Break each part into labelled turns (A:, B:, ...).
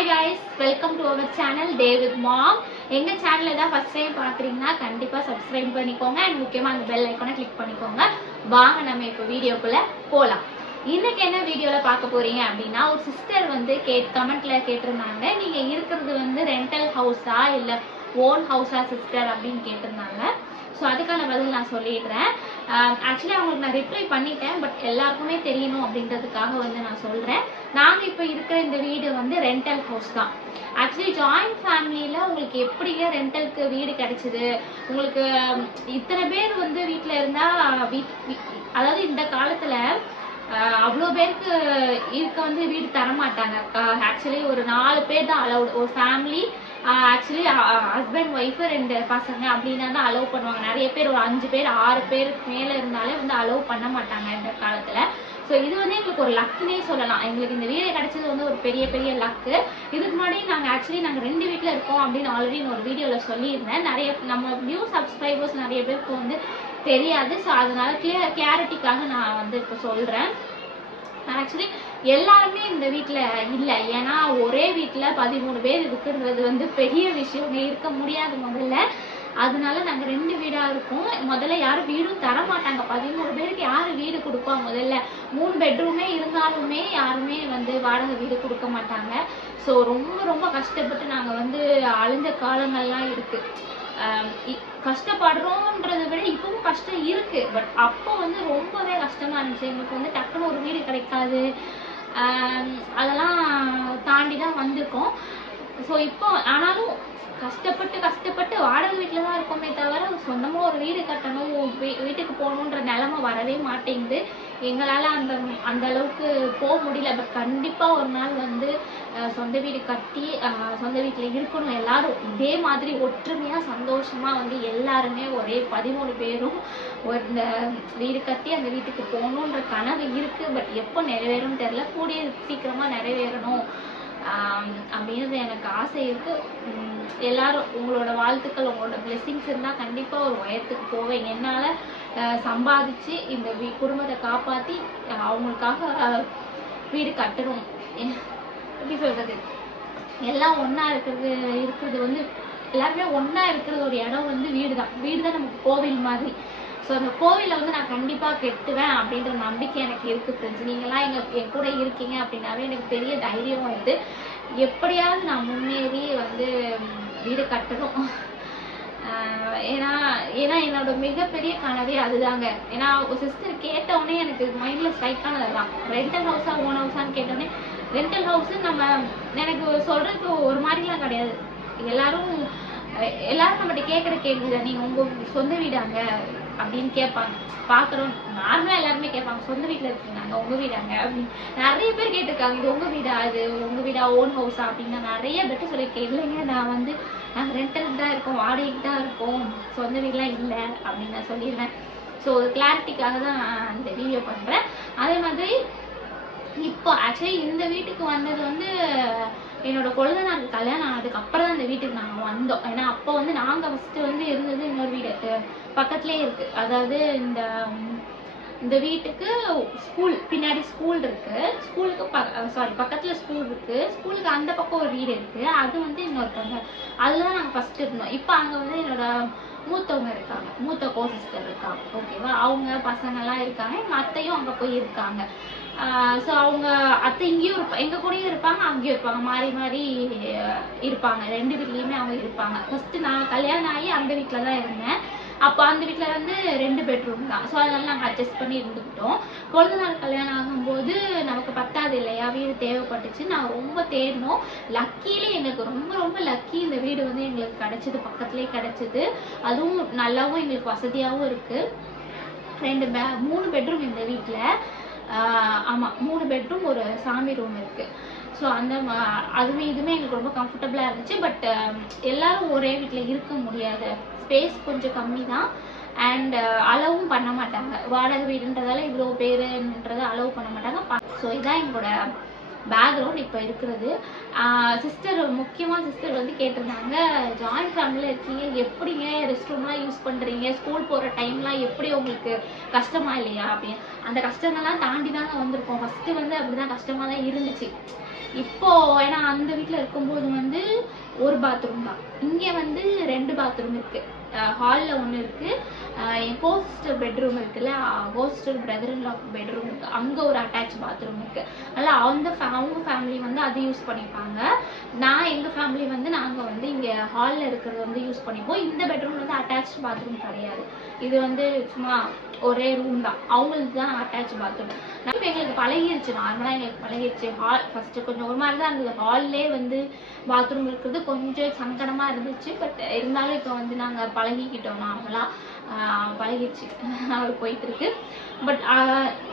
A: Hi guys welcome to our channel day with mom எங்கள் சேனலில் தான் ஃபர்ஸ்ட் டைம் பார்க்குறீங்கன்னா கண்டிப்பாக சப்ஸ்கிரைப் பண்ணிக்கோங்க அண்ட் முக்கியமாக அந்த பெல் ஐக்கானை கிளிக் பண்ணிக்கோங்க. வாங்க நம்ம இப்போ வீடியோக்குள்ளே போகலாம் இன்னைக்கு என்ன வீடியோவில் பார்க்க போகிறீங்க அப்படின்னா ஒரு சிஸ்டர் வந்து கேட் கமெண்ட்டில் கேட்டிருந்தாங்க. நீங்கள் இருக்கிறது வந்து ரெண்டல் ஹவுஸா இல்லை ஓன் ஹவுஸா சிஸ்டர் அப்படின்னு கேட்டிருந்தாங்க. ஸோ அதுக்கான பதில் நான் சொல்லிடுறேன். ஆக்சுவலி அவங்களுக்கு நான் ரிப்ளை பண்ணிட்டேன் பட் எல்லாருக்குமே தெரியணும் அப்படின்றதுக்காக வந்து நான் சொல்கிறேன் நாங்கள் இப்போ இருக்கிற இந்த வீடு வந்து ரெண்டல் ஹவுஸ் தான். ஆக்சுவலி ஜாயிண்ட் ஃபேமிலியில் உங்களுக்கு எப்படிங்க ரெண்டலுக்கு வீடு கிடைச்சிது? உங்களுக்கு இத்தனை பேர் வந்து வீட்டில் இருந்தால் வீட் அதாவது இந்த காலத்தில் அவ்வளோ பேருக்கு இருக்க வந்து வீடு தர மாட்டாங்க ஆக்சுவலி ஒரு நாலு பேர் தான் அலௌட் ஒரு ஃபேமிலி ஆக்சுவலி ஹஸ்பண்ட் ஒய்ஃபு ரெண்டு பசங்க அப்படின்னா தான் அலோவ் பண்ணுவாங்க. நிறைய பேர் ஒரு அஞ்சு பேர் ஆறு பேருக்கு மேலே இருந்தாலே வந்து அலோவ் பண்ண மாட்டாங்க இந்த காலத்தில். ஸோ இது வந்து எங்களுக்கு ஒரு லக்குன்னே சொல்லலாம். எங்களுக்கு இந்த வீடு கிடைச்சது வந்து ஒரு பெரிய பெரிய லக்கு இதுக்கு முன்னாடி நாங்கள் ஆக்சுவலி நாங்கள் ரெண்டு வீட்டில் இருக்கோம் அப்படின்னு ஆல்ரெடி நான் ஒரு வீடியோவில் சொல்லியிருந்தேன். நிறைய நம்ம நியூ சப்ஸ்கிரைபர்ஸ் நிறைய பேருக்கு வந்து தெரியாது. ஸோ அதனால கிளியர் கிளாரிட்டிக்காக நான் வந்து இப்போ சொல்கிறேன் ஆக்சுவலி எல்லாருமே இந்த வீட்டில் இல்லை. ஏன்னா ஒரே வீட்டில் பதிமூணு பேர் இருக்கிறது வந்து பெரிய விஷயம். இருக்க முடியாது முதல்ல. அதனால நாங்கள் ரெண்டு வீடாக இருக்கோம். முதல்ல யாரும் வீடும் தர மாட்டாங்க பதிமூணு பேருக்கு யார் வீடு கொடுப்பா முதல்ல? மூணு பெட்ரூமே இருந்தாலுமே யாருமே வந்து வாடகை வீடு கொடுக்க மாட்டாங்க. ஸோ ரொம்ப ரொம்ப கஷ்டப்பட்டு நாங்கள் வந்து அழிஞ்ச காலங்கள்லாம் இருக்குது கஷ்டப்படுறோன்றதை விட இப்பவும் கஷ்டம் இருக்குது பட் அப்போ வந்து ரொம்பவே கஷ்டமாக இருந்துச்சு. எங்களுக்கு வந்து டக்குன்னு ஒரு வீடு கிடைக்காது. அதெல்லாம் தாண்டி தான் வந்திருக்கோம். ஸோ இப்போ ஆனாலும் கஷ்டப்பட்டு கஷ்டப்பட்டு வாடகை வீட்டில் தான் இருக்கோமே தவிர சொந்தமாக ஒரு வீடு கட்டணும் வீட்டுக்கு போகணுன்ற நிலமை வரவே மாட்டேங்குது. எங்களால் அந்த அந்த அளவுக்கு போக முடியல. பட் கண்டிப்பாக ஒரு நாள் வந்து சொந்த வீடு கட்டி சொந்த வீட்டில் இருக்கணும். எல்லாரும் இதே மாதிரி ஒற்றுமையாக சந்தோஷமாக வந்து எல்லாருமே ஒரே பதிமூணு பேரும் ஒரு இந்த வீடு கட்டி அந்த வீட்டுக்கு போகணுன்ற கனவு இருக்குது பட் எப்போ நிறைவேறும்னு தெரில கூடிய சீக்கிரமாக நிறைவேறணும். அப்படின்றது எனக்கு ஆசை இருக்கு. எல்லாரும் உங்களோட வாழ்த்துக்கள் உங்களோட பிளெஸிங்ஸ் இருந்தால் கண்டிப்பாக ஒரு உயரத்துக்கு போவேன். என்னால் சம்பாதிச்சு இந்த வீ குடும்பத்தை காப்பாற்றி அவங்களுக்காக வீடு கட்டணும். எப்படி சொல்றது? எல்லாம் ஒன்றா இருக்கிறது இருக்கிறது வந்து எல்லாருமே ஒன்றா இருக்கிறது ஒரு இடம் வந்து வீடு தான் வீடு தான் நமக்கு கோவில் மாதிரி. ஸோ அந்த கோவிலை வந்து நான் கண்டிப்பாக கெட்டுவேன் அப்படின்ற நம்பிக்கை எனக்கு இருக்குது ஃப்ரெண்ட்ஸ் நீங்களாம் எங்கள் என் கூட இருக்கீங்க அப்படின்னாவே எனக்கு பெரிய தைரியம் வந்து எப்படியாவது நான் முன்னேறி வந்து வீடு கட்டணும். ஏன்னா ஏன்னா என்னோட மிகப்பெரிய கனவே அதுதாங்க. ஏன்னா சிஸ்டர் கேட்டவுடனே எனக்கு மைண்ட்ல ஸ்ட்ரைக் ஆனது ரெண்டல் ஹவுஸா ஓன் ஹவுஸான்னு கேட்டோடனே ரெண்டல் ஹவுஸ் நம்ம எனக்கு சொல்றதுக்கு ஒரு மாதிரிலாம் கிடையாது. எல்லாரும் எல்லாரும் நம்மகிட்ட கேட்குற கேள்வி தான் உங்கள் உங்க சொந்த வீடாங்க. அப்படின்னு கேட்பாங்க. பாக்குறோம் நார்மலா எல்லாருமே கேட்பாங்க. சொந்த வீட்டில் இருக்கீங்க உங்க வீடாங்க அப்படின்னு. நிறைய பேர் கேட்டிருக்காங்க. இது உங்க வீடா? இது உங்க வீடா? ஓன் ஹவுஸா அப்படின்னு நான் நிறைய பேர்ட்ட சொல்லியிருக்கேன். இல்லைங்க நான் வந்து நாங்கள் ரெண்டலுக்கு தான் இருக்கோம். வாடகைக்கு தான் இருக்கோம். சொந்த வீடுலாம் இல்லை. அப்படின்னு நான் சொல்லிடுவேன். ஸோ கிளாரிட்டிக்காக தான் இந்த வீடியோ பண்ணுறேன் அதே மாதிரி இப்போ ஆக்சுவலி இந்த வீட்டுக்கு வந்தது வந்து என்னோட கொழுந்தனாருக்கு கல்யாணம் ஆனதுக்கு அப்புறம் தான் இந்த வீட்டுக்கு நாங்கள் வந்தோம். ஏன்னா அப்போ வந்து நாங்கள் ஃபஸ்ட்டு வந்து இருந்தது இன்னொரு வீடு. பக்கத்துலேயே இருக்குது அதாவது இந்த இந்த வீட்டுக்கு ஸ்கூல் பின்னாடி ஸ்கூல் இருக்கு. ஸ்கூலுக்கு சாரி பக்கத்துல ஸ்கூல் இருக்கு. ஸ்கூலுக்கு அந்த பக்கம் ஒரு வீடு இருக்கு. அது வந்து இன்னொருத்தவங்க. அதுதான் நாங்கள் ஃபர்ஸ்ட் இருந்தோம். இப்போ அங்க வந்து என்னோட மூத்தவங்க இருக்காங்க. மூத்த கோ சிஸ்டர் இருக்காங்க ஓகேவா அவங்க பசங்கெல்லாம் இருக்காங்க. எங்கள் அத்தையும் அங்க போய் இருக்காங்க. ஸோ அவங்க அத்தை இங்கேயும் இருப்பாங்க எங்க கூடயும் இருப்பாங்க அங்கேயும் இருப்பாங்க. மாறி மாறி இருப்பாங்க. ரெண்டு வீட்லயுமே அவங்க இருப்பாங்க. ஃபர்ஸ்ட் நான் கல்யாணம் ஆகி அந்த வீட்டில் தான் இருந்தேன். அப்போ அந்த வீட்டில் வந்து ரெண்டு பெட்ரூம் தான். ஸோ அதனால நாங்கள் அட்ஜஸ்ட் பண்ணி இருந்துக்கிட்டோம் குழந்தை நாள் கல்யாணம் ஆகும்போது நமக்கு பத்தாது இல்லையா? வீடு தேவைப்பட்டுச்சு. நான் ரொம்ப தேடினோம். லக்கிலே எங்களுக்கு ரொம்ப ரொம்ப லக்கி இந்த வீடு வந்து எங்களுக்கு கிடச்சிது. பக்கத்துலேயே கிடச்சிது. அதுவும் நல்லாவும் எங்களுக்கு வசதியாகவும் இருக்குது ரெண்டு பே மூணு பெட்ரூம் இந்த வீட்டில் ஆமாம் மூணு பெட்ரூம் ஒரு சாமி ரூம் இருக்குது ஸோ அந்த ம- அதுவுமே இதுவுமே எங்களுக்கு ரொம்ப கம்ஃபர்டபுளாக இருந்துச்சு. பட் எல்லாரும் ஒரே வீட்டில் இருக்க முடியாது ஸ்பேஸ் கொஞ்சம் கம்மி தான் அண்ட் அளவும் uh, பண்ண மாட்டாங்க. வாடகை வீடுன்றதால இவ்வளோ பேருன்றதை அலோவ் பண்ண மாட்டாங்க. ஸோ இதான் எங்களோட பேக்ரவுண்ட் இப்போ இருக்கிறது. சிஸ்டர் முக்கியமாக சிஸ்டர் வந்து கேட்டிருந்தாங்க ஜாயிண்ட் ஃபேமிலியில் இருக்கீங்க. எப்படிங்க ரெஸ்ட் ரூம்லாம் யூஸ் பண்ணுறீங்க ஸ்கூல் போகிற டைம்லாம் எப்படி உங்களுக்கு கஷ்டமா இல்லையா? அப்படின்னு. அந்த கஷ்டங்கள்லாம் தாண்டி தாங்க வந்திருக்கோம். ஃபஸ்ட்டு வந்து அப்படிதான் கஷ்டமாக தான் இருந்துச்சு. இப்போது ஏன்னா அந்த வீட்டில் இருக்கும்போது வந்து ஒரு பாத்ரூம் தான். இங்க வந்து ரெண்டு பாத்ரூம் இருக்கு. ஹாலில் ஒன்று இருக்குது என் கோசிஸ்டர் பெட்ரூம் இருக்குல்ல cosister brother in law bedroom இருக்குது அங்கே ஒரு அட்டாச் பாத்ரூம் இருக்குது அதனால் அந்த ஃபே அவங்க ஃபேமிலி வந்து அது யூஸ் பண்ணிப்பாங்க. நான் எங்கள் ஃபேமிலி வந்து நாங்கள் வந்து இங்கே ஹாலில் இருக்கிறத வந்து யூஸ் பண்ணிப்போம். இந்த பெட்ரூம் வந்து அட்டாச் பாத்ரூம் கிடையாது. இது வந்து சும்மா ஒரே ரூம் தான். அவங்களுக்கு தான் அட்டாச் பாத்ரூம் இப்போ எங்களுக்கு பழகிருச்சு. நார்மலாக எங்களுக்கு பழகிருச்சு. ஹால் ஃபஸ்ட்டு கொஞ்சம் ஒரு மாதிரி தான் இருந்தது. ஹால்லே வந்து பாத்ரூம் இருக்கிறது கொஞ்சம் சங்கடமா இருந்துச்சு. பட் இருந்தாலும் இப்போ வந்து நாங்கள் பழகிக்கிட்டோம். நார்மலாக பழகிடுச்சு அவர் போயிட்டு இருக்கு பட்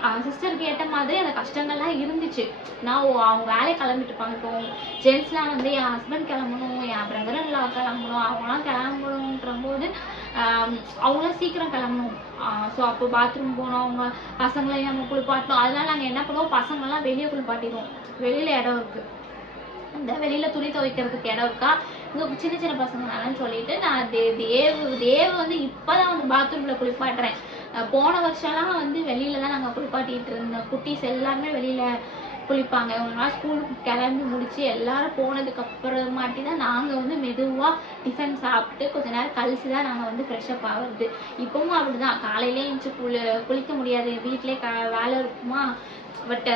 A: சிஸ்டருக்கு ஏற்ற மாதிரி அந்த கஷ்டங்கள்லாம் இருந்துச்சு. நான் ஓ- அவங்க வேலையை கிளம்பிட்டு இருப்பாங்க. இப்போ ஜென்ஸ்லாம் வந்து என் ஹஸ்பண்ட் கிளம்பணும் என் பிரதர் கிளம்பணும் அவங்களாம் கிளம்பணுன்ற போது அவங்களும் சீக்கிரம் கிளம்பணும். ஸோ அப்போ பாத்ரூம் போனோம். அவங்க பசங்களையும் நம்ம குளிப்பாட்டணும் அதனால நாங்கள் என்ன பண்ணுவோம்? பசங்கள்லாம் வெளியே குளிப்பாட்டிடுவோம். வெளியில இடம் இருக்கு. இந்த வெளியில துணி துவைக்கிறதுக்கு இடம் இருக்கா? இங்க சின்ன சின்ன பசங்கனாலன்னு சொல்லிட்டு நான் தேவ் தேவ் வந்து இப்பதான் வந்து பாத்ரூம்ல குளிப்பாட்டுறேன். போன வருஷம்லாம் வந்து வெளியில தான் நாங்க குளிப்பாட்டிட்டு இருந்தோம். குட்டீஸ் எல்லாருமே வெளியில குளிப்பாங்க இவங்களாம் ஸ்கூலுக்கு கிளம்பி முடிச்சு எல்லாரும் போனதுக்கு அப்புறமாட்டி தான் நாங்கள் வந்து மெதுவாக டிஃபன் சாப்பிட்டு கொஞ்ச நேரம் கழிச்சு தான் நாங்கள் வந்து ஃப்ரெஷ்அப் ஆகுறது. இப்பவும் அப்படிதான். காலையிலே எழுந்துச்சு குளி குளிக்க முடியாது. வீட்டிலே க வேலை இருக்குமா? பட்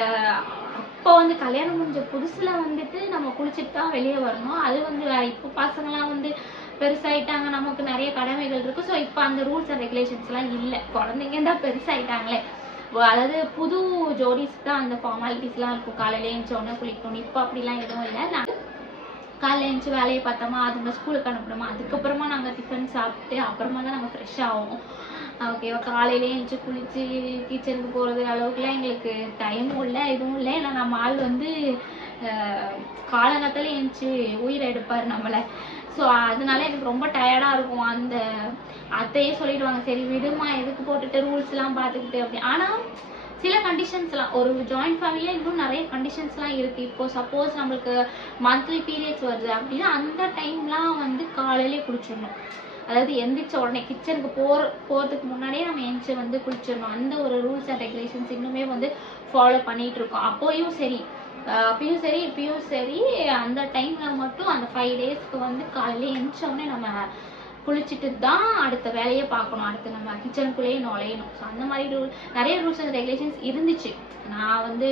A: அப்போ வந்து கல்யாணம் முடிஞ்ச புதுசில் வந்துட்டு நம்ம குளிச்சுட்டு தான் வெளியே வரணும். அது வந்து வேற. இப்போ பசங்களாம் வந்து பெருசாயிட்டாங்க. நமக்கு நிறைய கடமைகள் இருக்கு. ஸோ இப்போ அந்த ரூல்ஸ் அண்ட் ரெகுலேஷன்ஸ்லாம் இல்லை. குழந்தைங்க தான் பெருசாயிட்டாங்களே. அதாவது புது ஜோடிஸ் தான் அந்த ஃபார்மாலிட்டிஸ்லாம் இருக்கும். காலையில் எழுந்தோடனே உடனே குளிக்கணும். இப்போ அப்படிலாம் எதுவும் இல்லை. நாங்கள் காலையில் எழுந்துச்சு வேலையை பார்த்தோமா அதுங்க ஸ்கூலுக்கு அனுப்பணுமா அதுக்கப்புறமா நாங்கள் டிஃபன் சாப்பிட்டு அப்புறமா தான் நாங்கள் ஃப்ரெஷ் ஆகும் ஓகேவா காலையிலே எழுந்துச்சு குளிச்சு கிச்சனுக்கு போகிறது அளவுக்குலாம் எங்களுக்கு டைமும் இல்லை எதுவும் இல்லை. ஏன்னா நம்ம ஆள் வந்து காலங்கத்தால எழுந்துச்சு உயிரை எடுப்பார் நம்மளை. ஸோ அதனால எனக்கு ரொம்ப டயர்டாக இருக்கும். அந்த அத்தையே சொல்லிடுவாங்க சரி விடுமா எதுக்கு போட்டுட்டு ரூல்ஸ்லாம் பார்த்துக்கிட்டு? அப்படி. ஆனால் சில கண்டிஷன்ஸ்லாம் ஒரு ஜாயிண்ட் ஃபேமிலியில் இன்னும் நிறைய கண்டிஷன்ஸ்லாம் இருக்குது இப்போ சப்போஸ் நம்மளுக்கு மந்த்லி பீரியட்ஸ் வருது அப்படின்னா அந்த டைம்லாம் வந்து காலையிலே குளிச்சிடணும். அதாவது எந்திரிச்ச உடனே கிச்சனுக்கு போகிற போகிறதுக்கு முன்னாடியே நம்ம எந்திரிச்சு வந்து குளிச்சிடணும். அந்த ஒரு ரூல்ஸ் அண்ட் ரெகுலேஷன்ஸ் இன்னுமே வந்து ஃபாலோ பண்ணிகிட்டு இருக்கோம். அப்போயும் சரி. அப்பயும் சரி இப்பயும் சரி. அந்த டைம்ல மட்டும் அந்த ஃபைவ் டேஸ்க்கு வந்து காலையில எந்திரிச்ச நம்ம குளிச்சுட்டு தான் அடுத்த வேலையை பார்க்கணும். அடுத்து நம்ம கிச்சனுக்குள்ளேயே நுழையணும். ஸோ அந்த மாதிரி ரூல் நிறைய ரூல்ஸ் அண்ட் ரெகுலேஷன்ஸ் இருந்துச்சு. நான் வந்து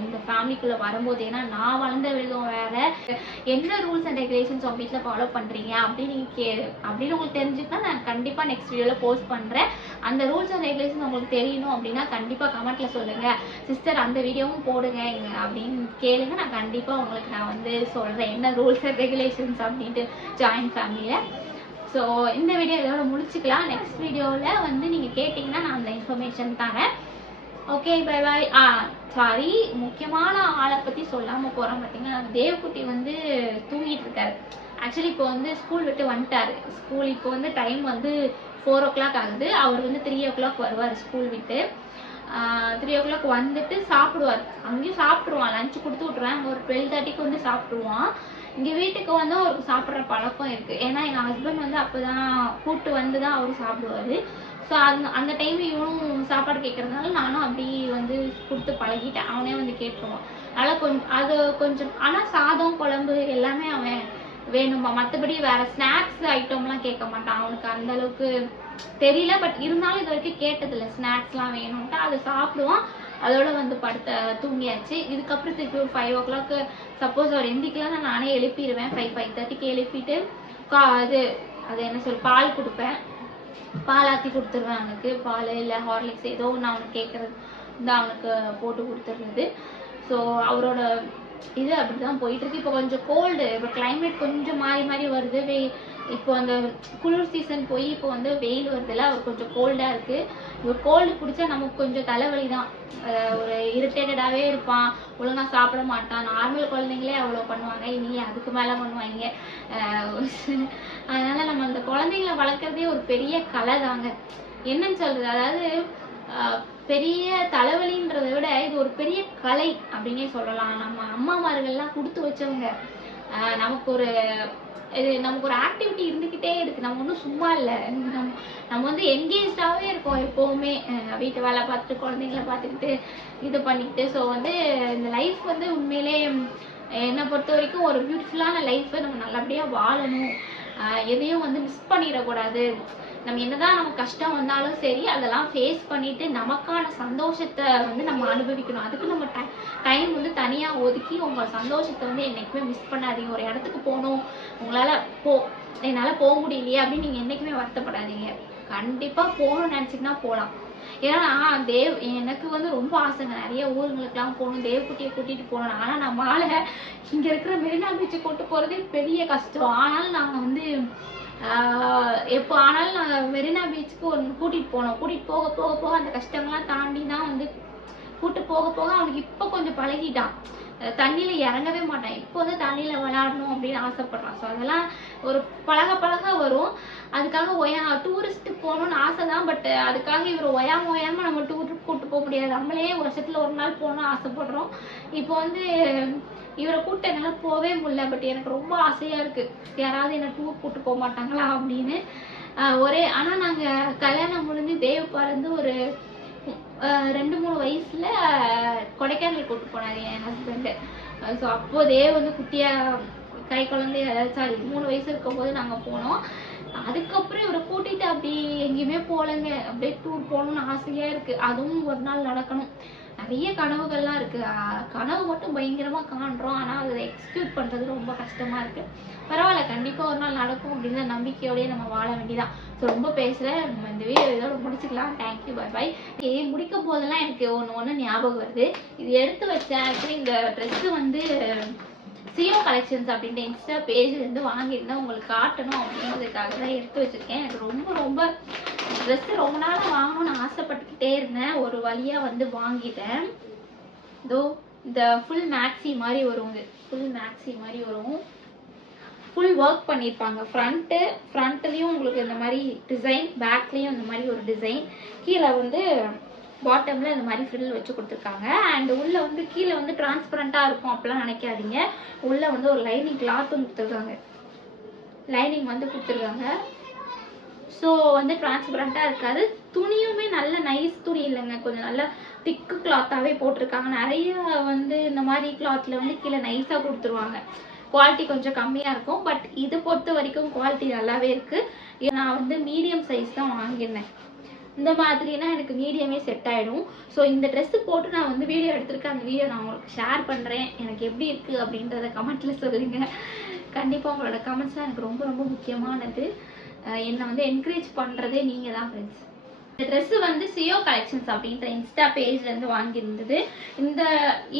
A: இந்த ஃபேமிலிக்குள்ளே வரும்போது ஏன்னா நான் வளர்ந்த விதம் வேற என்ன ரூல்ஸ் அண்ட் ரெகுலேஷன்ஸ் உங்க வீட்டில் ஃபாலோ பண்ணுறீங்க அப்படின்னு நீங்கள் கே அப்படின்னு உங்களுக்கு தெரிஞ்சுக்கா நான் கண்டிப்பாக நெக்ஸ்ட் வீடியோவில் போஸ்ட் பண்ணுறேன் அந்த ரூல்ஸ் அண்ட் ரெகுலேஷன்ஸ் உங்களுக்கு தெரியணும் அப்படின்னா கண்டிப்பாக கமெண்ட்டில் சொல்லுங்கள் சிஸ்டர் அந்த வீடியோவும் போடுங்க. இங்க அப்படின்னு கேளுங்க. நான் கண்டிப்பாக உங்களுக்கு நான் வந்து சொல்கிறேன் என்ன ரூல்ஸ் அண்ட் ரெகுலேஷன்ஸ் அப்படின்ட்டு ஜாயின்ட் ஃபேமிலியில் ஸோ இந்த வீடியோ இதோட முடிச்சுக்கலாம். நெக்ஸ்ட் வீடியோவில் வந்து நீங்கள் கேட்டிங்கன்னா நான் அந்த இன்ஃபர்மேஷன் தரேன். ஓகே பை பாய் ஆ சாரி முக்கியமான ஆளை பற்றி சொல்லாமல் போகிறோம் பார்த்தீங்கன்னா தேவக்குட்டி வந்து தூங்கிட்டு இருக்காரு. ஆக்சுவலி இப்போ வந்து ஸ்கூல் விட்டு வந்துட்டாரு. ஸ்கூல் இப்போ வந்து டைம் வந்து ஃபோர் ஓ கிளாக் ஆகுது. அவர் வந்து த்ரீ ஓ கிளாக் வருவார் ஸ்கூல் விட்டு. த்ரீ ஓ கிளாக் வந்துட்டு சாப்பிடுவார். அங்கேயும் சாப்பிட்ருவான் லஞ்ச் கொடுத்து விட்ருவேன் அங்கே ஒரு டுவெல் தேர்ட்டிக்கு வந்து சாப்பிட்ருவான் இங்கே வீட்டுக்கு வந்து அவருக்கு சாப்பிட்ற பழக்கம் இருக்கு. ஏன்னா எங்கள் ஹஸ்பண்ட் வந்து அப்பதான் கூட்டு வந்து தான் அவர் சாப்பிடுவாரு. ஸோ அந்த அந்த டைம் இவனும் சாப்பாடு கேட்கறதுனால நானும் அப்படி வந்து கொடுத்து பழகிட்டேன். அவனே வந்து கேட்டுருவான். அதனால் கொஞ்சம் அது கொஞ்சம் ஆனால் சாதம் குழம்பு எல்லாமே அவன் வேணுமா மற்றபடி வேற ஸ்நாக்ஸ் ஐட்டம்லாம் கேட்க மாட்டான். அவனுக்கு அந்த அளவுக்கு தெரியல. பட் இருந்தாலும் இது வரைக்கும் கேட்டதில்லை. ஸ்நாக்ஸ்லாம் வேணும்ட்டு அதை சாப்பிடுவான். அதோட வந்து படுத்த தூங்கியாச்சு. இதுக்கப்புறம் திருப்பி ஒரு ஃபைவ் ஓ கிளாக் சப்போஸ் அவர் எந்திக்கலாம் நானே எழுப்பிடுவேன் ஃபைவ் ஃபைவ் தேர்ட்டிக்கு எழுப்பிட்டு கா அது அது என்ன சொல் பால் கொடுப்பேன். பால் ஆற்றி கொடுத்துருவேன் அவனுக்கு. பால் இல்லை ஹார்லிக்ஸ் ஏதோ ஒன்று அவனுக்கு கேட்குறது தான் அவனுக்கு போட்டு கொடுத்துருந்தது ஸோ அவரோட இது அப்படிதான் போயிட்டு இருக்கு. இப்போ கொஞ்சம் கோல்டு இப்போ கிளைமேட் கொஞ்சம் மாறி மாறி வருது. இப்போ அந்த குளிர் சீசன் போய் இப்போ வந்து வெயில் வருதுல அவர் கொஞ்சம் கோல்டா இருக்கு. ஒரு கோல்டு பிடிச்சா நமக்கு கொஞ்சம் தலைவலி தான். ஒரு இரிட்டேட்டடாகவே இருப்பான். ஒழுங்கா சாப்பிட மாட்டான். நார்மல் குழந்தைங்களே அவ்வளோ பண்ணுவாங்க. இனி அதுக்கு மேலே பண்ணுவாங்க. அஹ் அதனால நம்ம அந்த குழந்தைங்கள வளர்க்குறதே ஒரு பெரிய கலை தாங்க. என்னன்னு சொல்றது? அதாவது ஆஹ் பெரிய தலைவலின்றதை விட இது ஒரு பெரிய கலை அப்படின்னே சொல்லலாம். நம்ம அம்மாமார்கள்லாம் கொடுத்து வச்சவங்க. நமக்கு ஒரு இது நமக்கு ஒரு ஆக்டிவிட்டி இருந்துக்கிட்டே இருக்கு. நம்ம ஒன்றும் சும்மா இல்லை. நம்ம நம்ம வந்து என்கேஜாகவே இருக்கோம் எப்போவுமே. வீட்டு வேலை பார்த்துட்டு குழந்தைங்கள பார்த்துக்கிட்டு இது பண்ணிக்கிட்டு. ஸோ வந்து இந்த லைஃப் வந்து உண்மையிலே என்னை பொறுத்த வரைக்கும் ஒரு பியூட்டிஃபுல்லான லைஃப்பை நம்ம நல்லபடியாக வாழணும். எதையும் வந்து மிஸ் பண்ணிடக்கூடாது. நம்ம என்னதான் நமக்கு கஷ்டம் வந்தாலும் சரி அதெல்லாம் ஃபேஸ் பண்ணிட்டு நமக்கான சந்தோஷத்தை வந்து நம்ம அனுபவிக்கணும். அதுக்கு நம்ம டைம் வந்து தனியாக ஒதுக்கி உங்கள் சந்தோஷத்தை வந்து என்னைக்குமே மிஸ் பண்ணாதீங்க. ஒரு இடத்துக்கு போகணும் உங்களால் போ என்னால் போக முடியலையே அப்படின்னு நீங்கள் என்றைக்குமே வருத்தப்படாதீங்க. கண்டிப்பாக போகணும்னு நினச்சிங்கன்னா போகலாம் ஏன்னா நான் தேவ் எனக்கு வந்து ரொம்ப ஆசைங்க. நிறைய ஊருங்களுக்கெல்லாம் போகணும். தேவக்குட்டியை கூட்டிட்டு போகணும். ஆனால் மாலை இங்க இருக்கிற மெரினா பீச்சை கூட்டு போறதே பெரிய கஷ்டம். ஆனாலும் நாங்க வந்து ஆஹ் எப்போ ஆனாலும் நாங்கள் மெரினா பீச்சுக்கு ஒன்று கூட்டிட்டு போனோம். கூட்டிட்டு போக போக போக அந்த கஷ்டங்கள்லாம் தாண்டி தான் வந்து கூட்டு போக போக அவனுக்கு இப்போ கொஞ்சம் பழகிட்டான். அஹ் தண்ணியில இறங்கவே மாட்டான். இப்போ வந்து தண்ணியில விளையாடணும் அப்படின்னு ஆசைப்படுறான். ஸோ அதெல்லாம் ஒரு பழக பழக வரும். அதுக்காக ஒயா டூரிஸ்ட் போகணும்னு ஆசை தான் பட் அதுக்காக இவர் ஒயாம ஒயாம நம்ம டூர் கூட்டு போக முடியாது. நம்மளே வருஷத்துல ஒரு நாள் போகணும்னு ஆசைப்படுறோம். இப்போ வந்து இவரை கூப்பிட்டு என்னால் போகவே முடியல பட் எனக்கு ரொம்ப ஆசையாக இருக்குது யாராவது என்ன டூர் கூட்டு போக மாட்டாங்களா அப்படின்னு. ஒரே ஆனால் நாங்கள் கல்யாணம் முடிஞ்சு தேவ பிறந்து ஒரு ரெண்டு மூணு வயசில் கொடைக்கானல் கூட்டு போனார் என் ஹஸ்பண்ட் ஸோ அப்போதே வந்து குட்டியாக கை குழந்தை சாரி மூணு வயசு இருக்கும்போது நாங்கள் போனோம். அதுக்கப்புறம் இவரை கூட்டிட்டு அப்படி எங்கேயுமே போகலைங்க. அப்படியே டூர் போகணும்னு ஆசையா இருக்கு. அதுவும் ஒரு நாள் நடக்கணும். நிறைய கனவுகள்லாம் இருக்கு. கனவு மட்டும் பயங்கரமா காண்றோம். ஆனா அதை எக்ஸிக்யூட் பண்றது ரொம்ப கஷ்டமா இருக்கு. பரவாயில்ல கண்டிப்பா ஒரு நாள் நடக்கும் அப்படிங்கிற நம்பிக்கையோடய நம்ம வாழ வேண்டியதான் ஸோ ரொம்ப பேசுறேன் நம்ம இந்த வீடியோ இதோட முடிச்சுக்கலாம். தேங்க்யூ பை பை முடிக்கும் போதெல்லாம் எனக்கு ஒன்று ஒன்று ஞாபகம் வருது. இது எடுத்து வச்சேன் ஆக்சுவலி இந்த ட்ரெஸ் வந்து சியோ கலெக்ஷன்ஸ் அப்படின்ற இன்ஸ்டா பேஜ்ல இருந்து வாங்கியிருந்தேன் உங்களுக்கு காட்டணும் அப்படின்றதுக்காக தான் எடுத்து வச்சிருக்கேன். எனக்கு ரொம்ப ரொம்ப ட்ரெஸ் ரொம்ப நாளா வாங்கணும்னு ஆசைப்பட்டுக்கிட்டே இருந்தேன். ஒரு வழியா வந்து வாங்கிட்டேன். இதோ இந்த ஃபுல் மேக்ஸி மாதிரி வரும் இது. ஃபுல் மேக்ஸி மாதிரி வரும். ஃபுல் ஒர்க் பண்ணியிருப்பாங்க. ஃப்ரண்ட்டு ஃப்ரண்ட்லேயும் உங்களுக்கு இந்த மாதிரி டிசைன் பேக்லேயும் இந்த மாதிரி ஒரு டிசைன் கீழே வந்து பாட்டமில் இந்த மாதிரி ஃப்ரில் வச்சு கொடுத்துருக்காங்க. அண்ட் உள்ளே வந்து கீழே வந்து டிரான்ஸ்பரண்ட்டாக இருக்கும் அப்படிலாம் நினைக்காதீங்க. உள்ளே வந்து ஒரு லைனிங் கிளாத்தும் கொடுத்துருக்காங்க. லைனிங் வந்து கொடுத்துருக்காங்க. ஸோ வந்து டிரான்ஸ்பரண்ட்டாக இருக்காது. துணியுமே நல்ல நைஸ் துணி இல்லைங்க. கொஞ்சம் நல்ல திக்கு கிளாத்தாகவே போட்டிருக்காங்க. நிறைய வந்து இந்த மாதிரி கிளாத்தில் வந்து கீழே நைஸாக கொடுத்துருவாங்க. குவாலிட்டி கொஞ்சம் கம்மியாக இருக்கும். பட் இது பொறுத்த வரைக்கும் குவாலிட்டி நல்லாவே இருக்கு. இது நான் வந்து மீடியம் சைஸ் தான் வாங்கியிருந்தேன். இந்த மாதிரினா எனக்கு மீடியமே செட் ஆகிடும் ஸோ இந்த ட்ரெஸ்ஸு போட்டு நான் வந்து வீடியோ எடுத்திருக்கேன் அந்த வீடியோ நான் உங்களுக்கு ஷேர் பண்ணுறேன் எனக்கு எப்படி இருக்குது அப்படின்றத கமெண்ட்டில் சொல்லுங்க. கண்டிப்பாக உங்களோட கமெண்ட்ஸ் தான் எனக்கு ரொம்ப ரொம்ப முக்கியமானது. என்னை வந்து என்கரேஜ் பண்ணுறதே நீங்கள் தான் ஃப்ரெண்ட்ஸ் இந்த ட்ரெஸ் வந்து சியோ கலெக்ஷன்ஸ் அப்படின்ற இன்ஸ்டா பேஜ்ல இருந்து வாங்கியிருந்தது. இந்த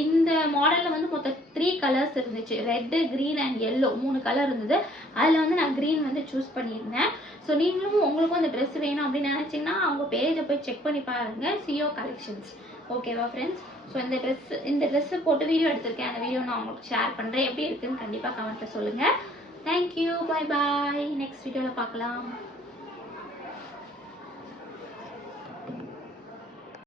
A: இந்த மாடல்ல வந்து மொத்தம் த்ரீ கலர்ஸ் இருந்துச்சு. ரெட்டு கிரீன் அண்ட் எல்லோ மூணு கலர் இருந்தது. அதுல வந்து நான் கிரீன் வந்து சூஸ் பண்ணியிருந்தேன். ஸோ நீங்களும் உங்களுக்கும் அந்த ட்ரெஸ் வேணும் அப்படின்னு நினைச்சீங்கன்னா அவங்க பேஜை போய் செக் பண்ணி பாருங்க. சியோ கலெக்ஷன்ஸ் ஓகேவா ஃப்ரெண்ட்ஸ் ஸோ இந்த ட்ரெஸ் இந்த ட்ரெஸ்ஸு போட்டு வீடியோ எடுத்திருக்கேன். அந்த வீடியோ நான் உங்களுக்கு ஷேர் பண்ணுறேன் எப்படி இருக்குன்னு கண்டிப்பாக கமெண்ட்டில் சொல்லுங்கள் தேங்க்யூ பை பாய் நெக்ஸ்ட் வீடியோவில் பார்க்கலாம்.